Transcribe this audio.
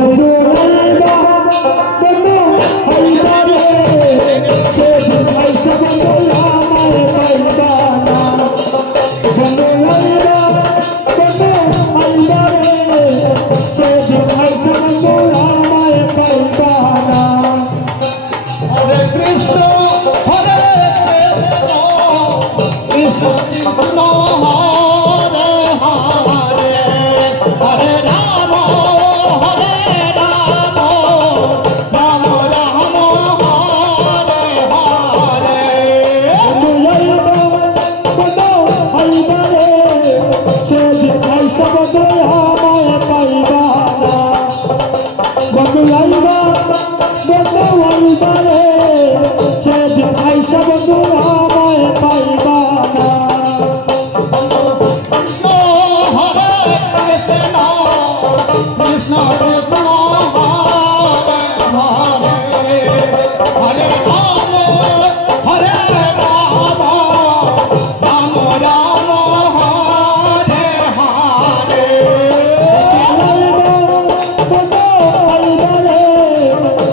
todo বদলাইবা বদলাইবা